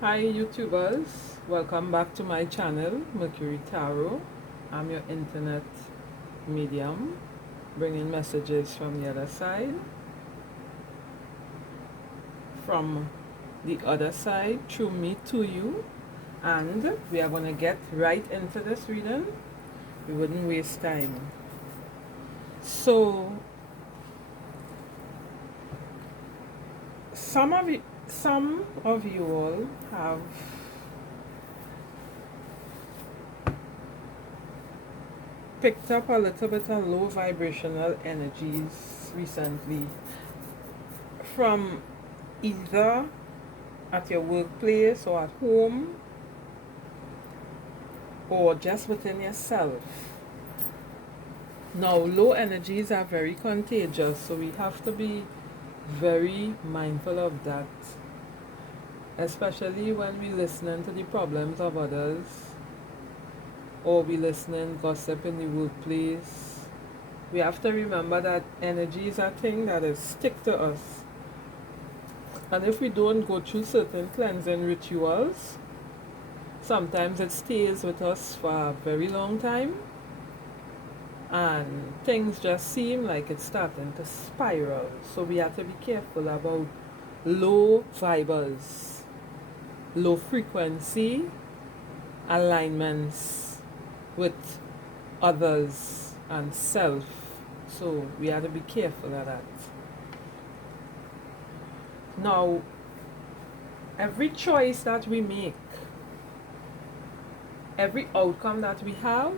Hi YouTubers, welcome back to my channel Mercury Tarot. I'm your internet medium, bringing messages from the other side, from the other side through me to you, and we are going to get right into this reading. We wouldn't waste time. So some of you all have picked up a little bit of low vibrational energies recently from either at your workplace or at home or just within yourself. Now, low energies are very contagious, so we have to be very mindful of that, especially when we listening to the problems of others or we listening gossip in the workplace. We have to remember that energy is a thing that is stick to us, and if we don't go through certain cleansing rituals, sometimes it stays with us for a very long time and things just seem like it's starting to spiral. So we have to be careful about low vibers, low frequency alignments with others and self. So we have to be careful of that. Now, every choice that we make, every outcome that we have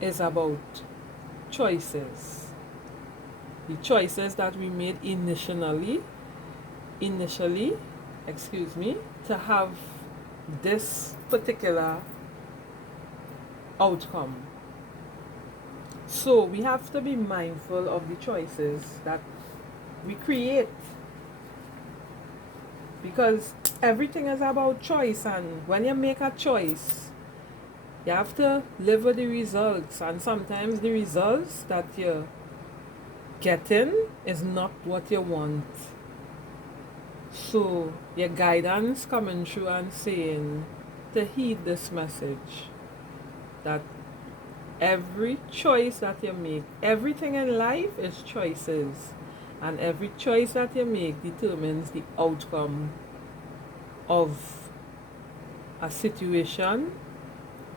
is about choices. The choices that we made initially, to have this particular outcome. So we have to be mindful of the choices that we create, because everything is about choice, and when you make a choice, you have to live with the results, and sometimes the results that you're getting is not what you want. So your guidance coming through and saying to heed this message, that every choice that you make, everything in life is choices, and every choice that you make determines the outcome of a situation,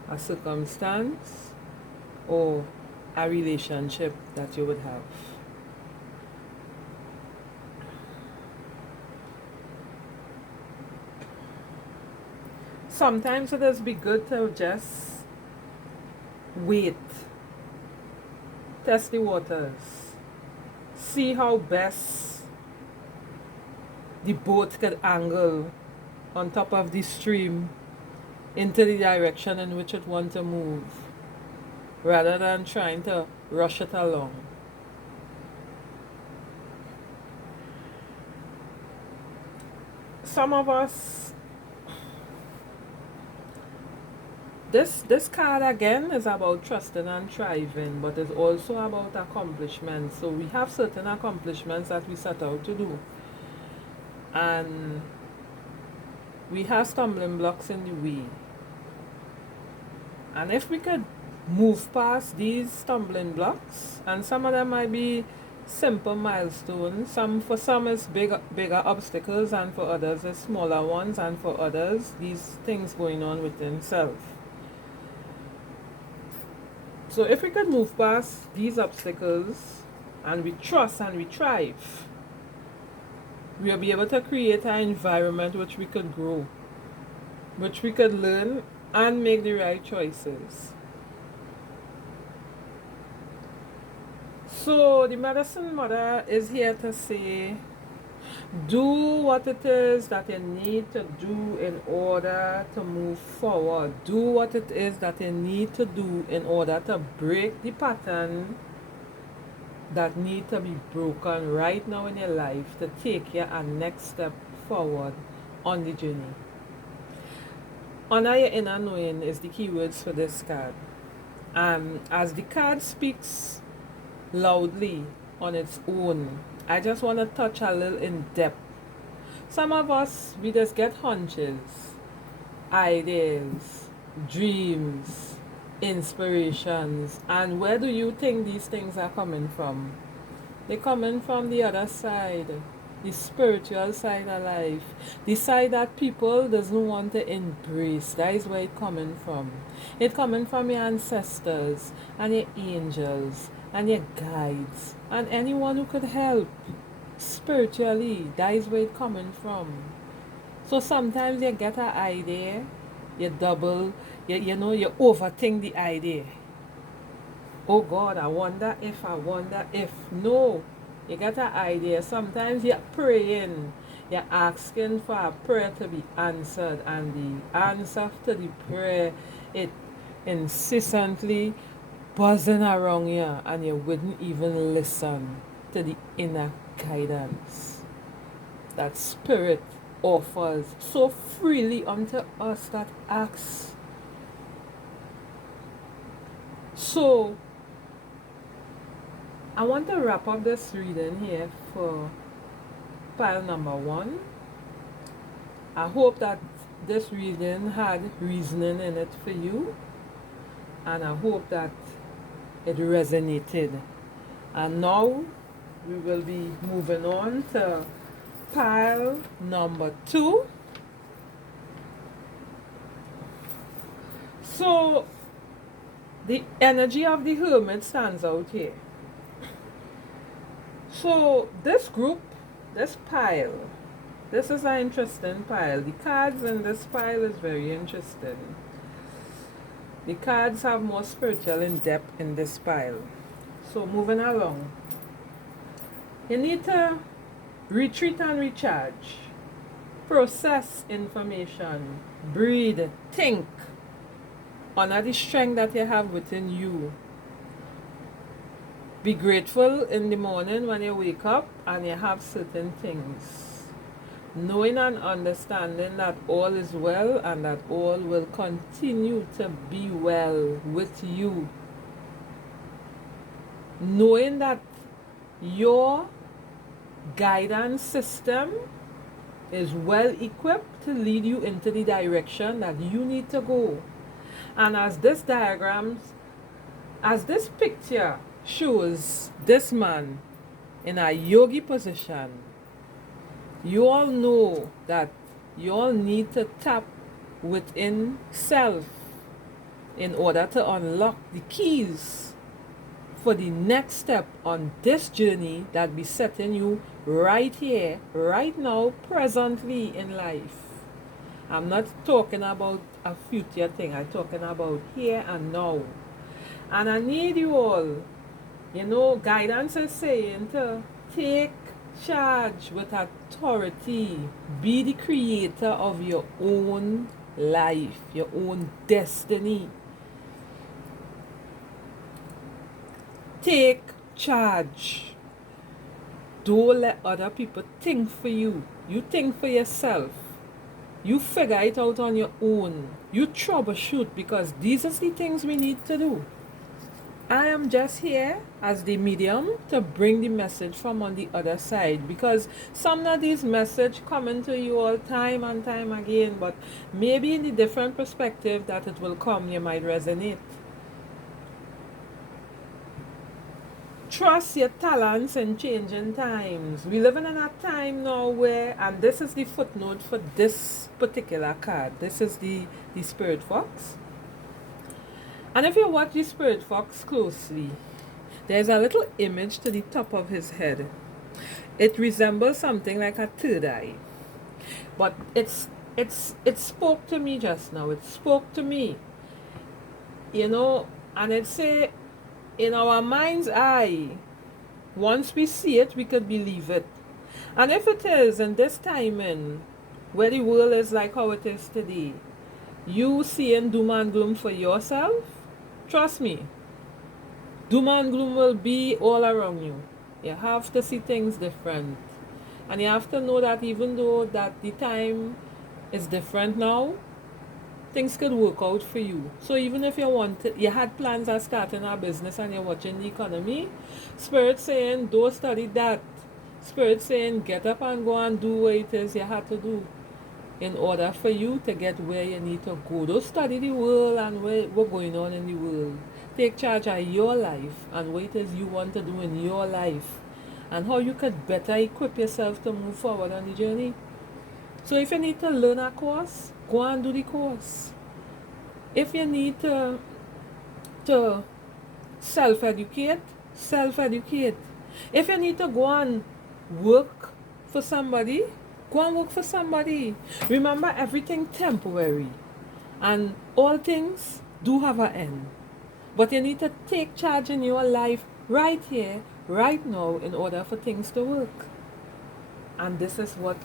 a circumstance, or a relationship that you would have. Sometimes it does be good to just wait, test the waters, see how best the boat could angle on top of the stream into the direction in which it wants to move, rather than trying to rush it along. Some of us, this card again is about trusting and thriving, but it's also about accomplishments. So we have certain accomplishments that we set out to do, and we have stumbling blocks in the way. And if we could move past these stumbling blocks, and some of them might be simple milestones, for some it's bigger obstacles, and for others it's smaller ones, and for others these things going on within self. So if we could move past these obstacles and we trust and we thrive, we'll be able to create an environment which we could grow, which we could learn and make the right choices. So the medicine mother is here to say, do what it is that you need to do in order to move forward. Do what it is that you need to do in order to break the pattern that need to be broken right now in your life, to take you a next step forward on the journey. Honor your inner knowing is the keywords for this card. As the card speaks loudly on its own, I just want to touch a little in depth Some of us, we just get hunches, ideas, dreams, inspirations. And where do you think these things are coming from? They're coming from the other side, the spiritual side of life, the side that people doesn't want to embrace. That is where it's coming from. It's coming from your ancestors and your angels and your guides and anyone who could help spiritually. That is where it's coming from. So sometimes you get an idea, you double, you overthink the idea. Oh God, I wonder if. No, you get an idea. Sometimes you're praying, you're asking for a prayer to be answered, and the answer to the prayer, it incessantly buzzing around you, and you wouldn't even listen to the inner guidance that Spirit offers so freely unto us that acts. So, I want to wrap up this reading here for pile number 1. I hope that this reading had reasoning in it for you, and I hope that it resonated. And now we will be moving on to pile number 2. So the energy of the Hermit stands out here. So this group, this pile, this is an interesting pile. The cards in this pile is very interesting. The cards have more spiritual in depth in this pile. So moving along, you need to retreat and recharge, process information, breathe, think, honor the strength that you have within you. Be grateful in the morning when you wake up and you have certain things. Knowing and understanding that all is well and that all will continue to be well with you. Knowing that your guidance system is well equipped to lead you into the direction that you need to go. And as this picture shows this man in a yogi position, you all know that you all need to tap within self in order to unlock the keys for the next step on this journey that be setting you right here, right now, presently in life. I'm not talking about a future thing. I'm talking about here and now. And I need you all, guidance is saying to take charge with authority. Be the creator of your own life, your own destiny. Take charge. Don't let other people think for you. You think for yourself. You figure it out on your own. You troubleshoot, because these are the things we need to do. I am just here as the medium to bring the message from on the other side, because some of these messages coming to you all time and time again, but maybe in the different perspective that it will come, you might resonate. Trust your talents in changing times. We live in a time now where, and this is the footnote for this particular card. This is the Spirit Fox. And if you watch the Spirit Fox closely, there's a little image to the top of his head. It resembles something like a third eye. But it spoke to me just now. It spoke to me. And it say, in our mind's eye, once we see it, we could believe it. And if it is in this timing, where the world is like how it is today, you seeing doom and gloom for yourself, trust me, doom and gloom will be all around you. You have to see things different. And you have to know that even though that the time is different now, things could work out for you. So even if you had plans of starting a business and you're watching the economy, Spirit saying, don't study that. Spirit saying, get up and go and do what it is you have to do in order for you to get where you need to go. Don't study the world and what's going on in the world. Take charge of your life and what it is you want to do in your life and how you could better equip yourself to move forward on the journey. So if you need to learn a course, go and do the course. If you need to self-educate, self-educate. If you need to go and work for somebody, go and work for somebody. Remember, everything temporary. And all things do have an end. But you need to take charge in your life right here, right now, in order for things to work. And this is what,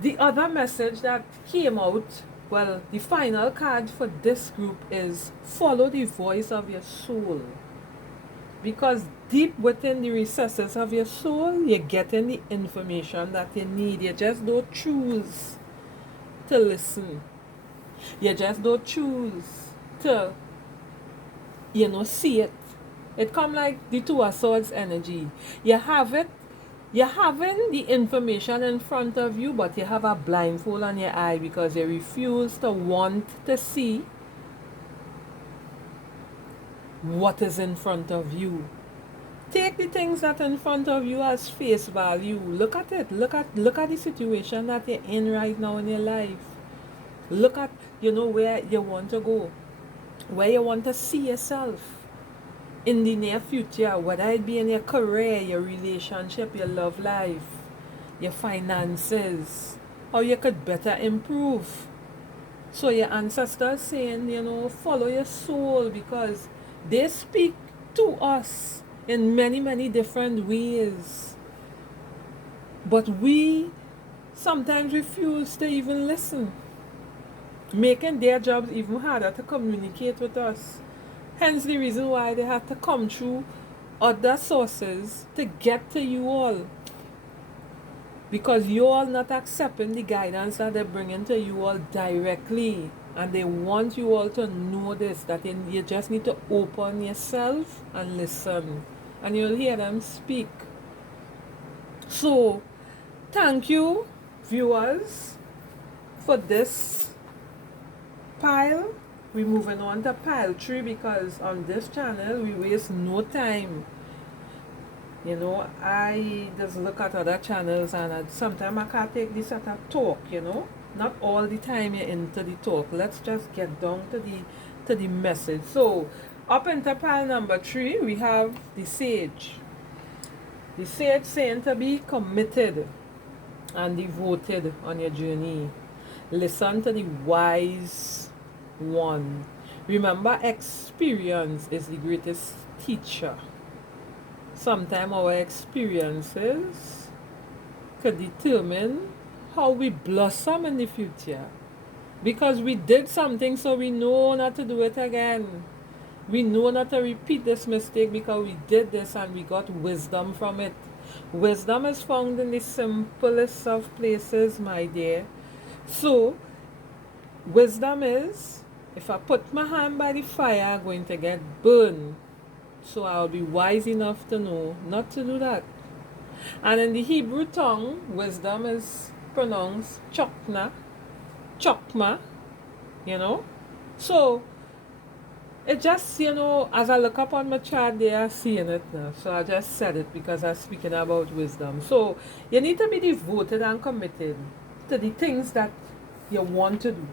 the other message that came out, well, the final card for this group is follow the voice of your soul. Because deep within the recesses of your soul, you're getting the information that you need. You just don't choose to listen. You just don't choose to, see it. It come like the Two of Swords energy. You have it. You're having the information in front of you, but you have a blindfold on your eye because you refuse to want to see what is in front of you. Take the things that are in front of you as face value. Look at it. Look at the situation that you're in right now in your life. Look at, where you want to go, where you want to see yourself in the near future, whether it be in your career, your relationship, your love life, your finances, how you could better improve. So your ancestors saying, follow your soul, because they speak to us in many, many different ways. But we sometimes refuse to even listen, making their jobs even harder to communicate with us. Hence the reason why they have to come through other sources to get to you all. Because you all not accepting the guidance that they're bringing to you all directly. And they want you all to know this, that you just need to open yourself and listen. And you'll hear them speak. So, thank you, viewers, for this pile. We're moving on to pile 3 because on this channel we waste no time. I just look at other channels and sometimes I can't take this at a talk, Not all the time you're into the talk. Let's just get down to the message. So up into pile number 3 we have the sage. The sage saying to be committed and devoted on your journey. Listen to the wise one. Remember, experience is the greatest teacher. Sometimes our experiences could determine how we blossom in the future. Because we did something, so we know not to do it again. We know not to repeat this mistake because we did this and we got wisdom from it. Wisdom is found in the simplest of places, my dear. So, wisdom is, if I put my hand by the fire, I'm going to get burned. So I'll be wise enough to know not to do that. And in the Hebrew tongue, wisdom is pronounced chokna, chokma, So it just, as I look up on my chart, they are seeing it now. So I just said it because I'm speaking about wisdom. So you need to be devoted and committed to the things that you want to do.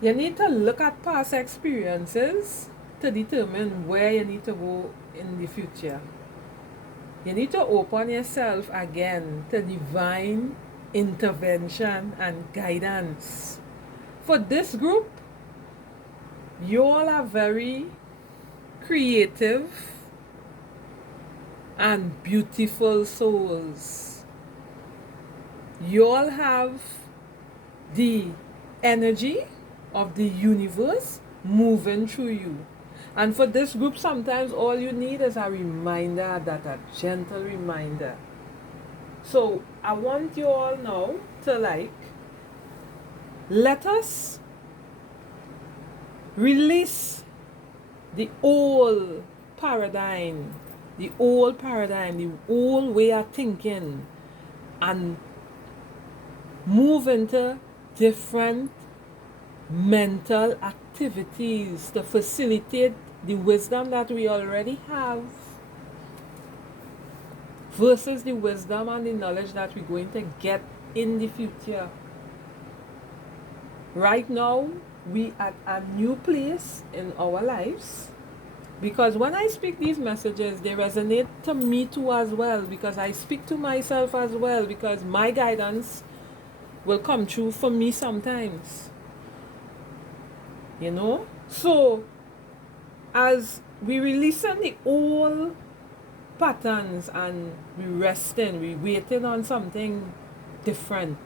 You need to look at past experiences to determine where you need to go in the future. You need to open yourself again to divine intervention and guidance. For this group, you all are very creative and beautiful souls. You all have the energy of the universe moving through you. And for this group, sometimes all you need is a reminder, a gentle reminder. So I want you all now to let us release the old paradigm, the old paradigm, the old way of thinking, and move into different mental activities to facilitate the wisdom that we already have versus the wisdom and the knowledge that we're going to get in the future. Right now, we at a new place in our lives, because when I speak these messages, they resonate to me too as well, because I speak to myself as well, because my guidance will come true for me sometimes. You know? So, as we releasing the old patterns and we resting, we waiting on something different,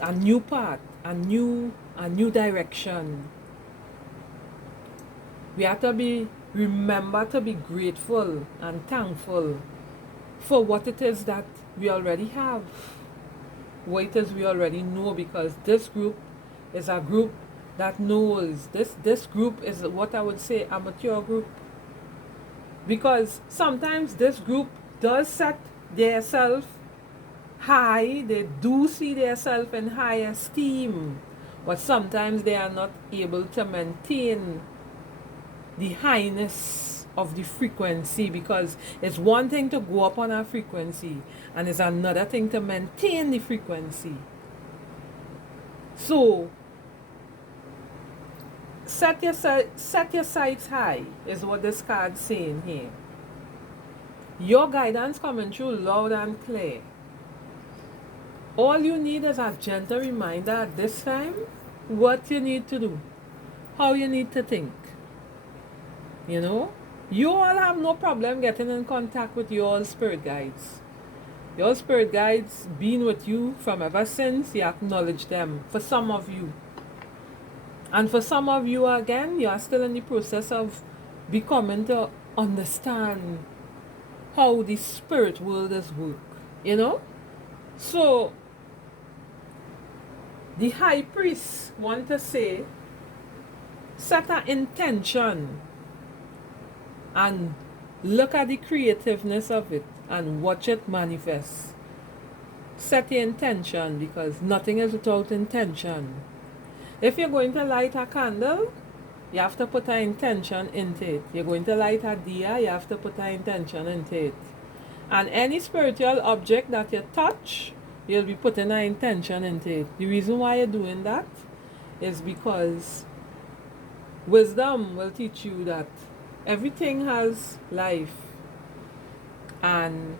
a new path, a new direction. We have to remember to be grateful and thankful for what it is that we already have, what it is we already know, because this group is a group that knows. This group is what I would say a mature group, because sometimes this group does set their self high, they do see their self in high esteem, but sometimes they are not able to maintain the highness of the frequency, because it's one thing to go up on a frequency and it's another thing to maintain the frequency. So set your sights high is what this card's saying here. Your guidance coming through loud and clear. All you need is a gentle reminder at this time what you need to do, how you need to think. You know, you all have no problem getting in contact with your spirit guides. Your spirit guides been with you from ever since you acknowledge them, for some of you. And for some of you, again, you are still in the process of becoming to understand how the spirit world is work, you know? So, the high priest want to say, set an intention and look at the creativeness of it and watch it manifest. Set the intention, because nothing is without intention. If you're going to light a candle, you have to put an intention into it. You're going to light a diya, you have to put an intention into it. And any spiritual object that you touch, you'll be putting an intention into it. The reason why you're doing that is because wisdom will teach you that everything has life, and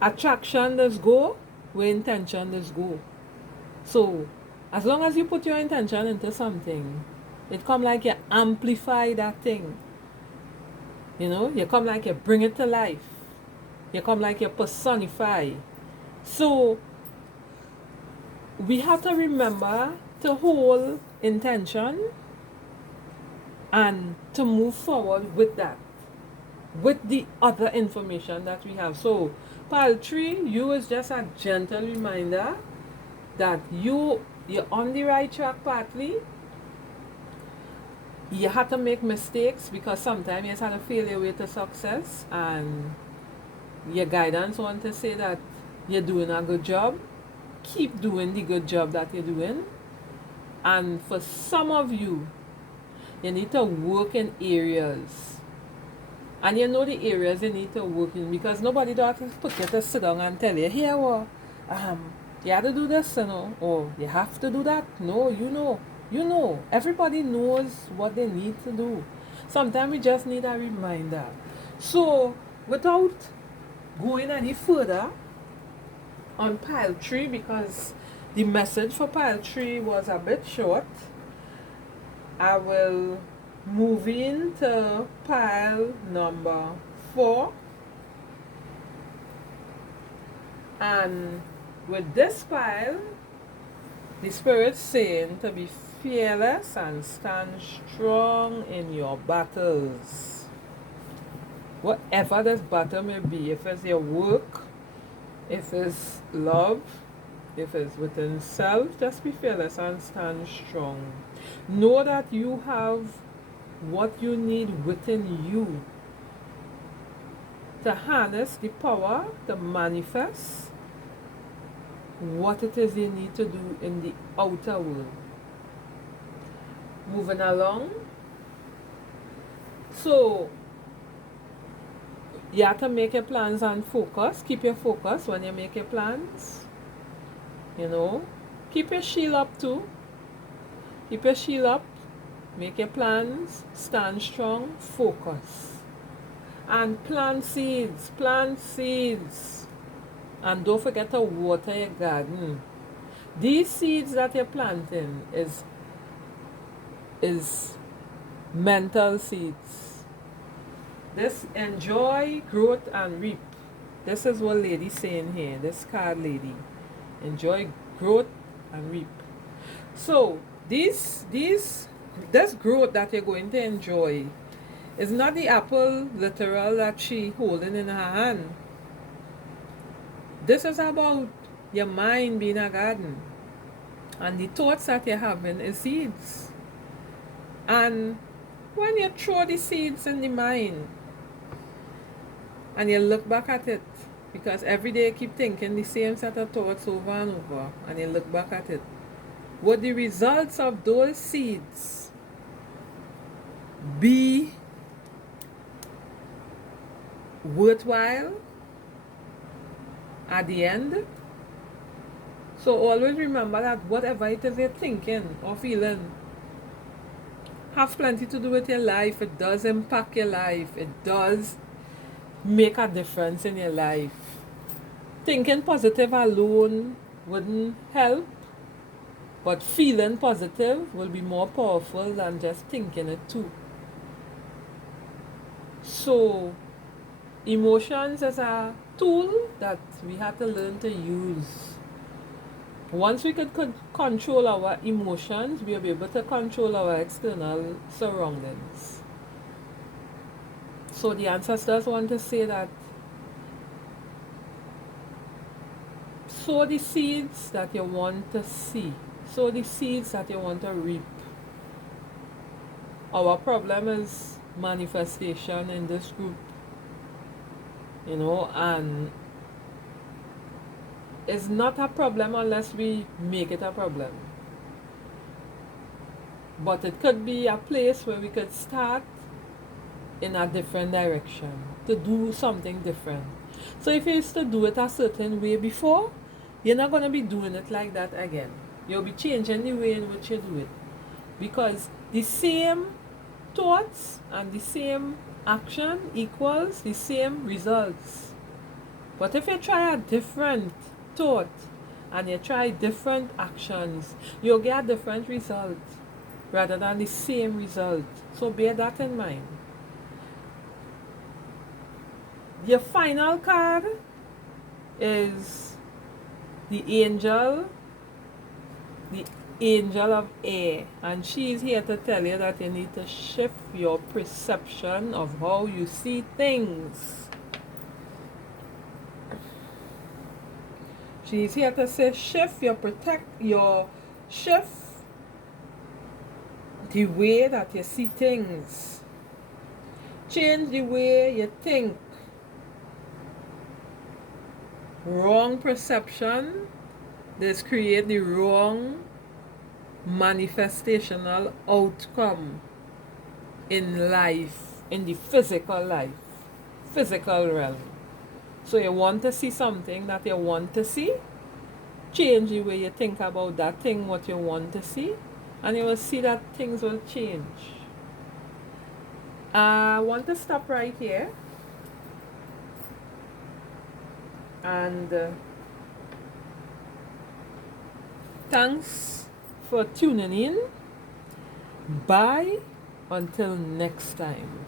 attraction does go where intention does go. So as long as you put your intention into something, it come like you amplify that thing. You know, you come like you bring it to life. You come like you personify. So we have to remember to hold intention and to move forward with that, with the other information that we have. So paltry, you is just a gentle reminder that you're on the right track partly. You have to make mistakes, because sometimes you have to fail your way to success, and your guidance want to say that you're doing a good job. Keep doing the good job that you're doing. And for some of you, you need to work in areas, and you know the areas you need to work in, because nobody don't have to put you to sit down and tell you, here, well, you have to do this, you know, or you have to do that. No, you know, everybody knows what they need to do. Sometimes we just need a reminder. So without going any further on pile 3, because the message for pile 3 was a bit short, I will move into pile number 4. And with this pile, the Spirit's saying to be fearless and stand strong in your battles. Whatever this battle may be, if it's your work, if it's love, if it's within self, just be fearless and stand strong. Know that you have what you need within you to harness the power to manifest what it is you need to do in the outer world. Moving along. So, you have to make your plans and focus. Keep your focus when you make your plans. You know, keep your shield up too. Keep your shield up. Make your plans. Stand strong. Focus. And plant seeds. Plant seeds. And don't forget to water your garden. These seeds that you're planting is mental seeds. This enjoy, growth, and reap. This is what lady's saying here. This card lady. Enjoy, growth, and reap. So this growth that you're going to enjoy is not the apple literal that she holding in her hand. This is about your mind being a garden. And the thoughts that you're having is seeds. And when you throw the seeds in the mind and you look back at it, because every day you keep thinking the same set of thoughts over and over, and you look back at it, would the results of those seeds be worthwhile at the end? So always remember that whatever it is you're thinking or feeling has plenty to do with your life. It does impact your life. It does make a difference in your life. Thinking positive alone wouldn't help, but feeling positive will be more powerful than just thinking it too. So emotions is a tool that we have to learn to use. Once we could control our emotions, we'll be able to control our external surroundings. So the ancestors want to say that sow the seeds that you want to see. Sow the seeds that you want to reap. Our problem is manifestation in this group. You know, and it's not a problem unless we make it a problem. But it could be a place where we could start in a different direction, to do something different. So if you used to do it a certain way before, you're not going to be doing it like that again. You'll be changing the way in which you do it. Because the same thoughts and the same action equals the same results. But if you try a different thought and you try different actions, you'll get a different result rather than the same result. So bear that in mind. Your final card is the angel of air, and she's here to tell you that you need to shift your perception of how you see things. She's here to say shift the way that you see things. Change the way you think. Wrong perception does create the wrong manifestational outcome in life, in the physical life, physical realm. So you want to see something that you want to see, change the way you think about that thing, what you want to see, and you will see that things will change. I want to stop right here. And thanks for tuning in. Bye until next time.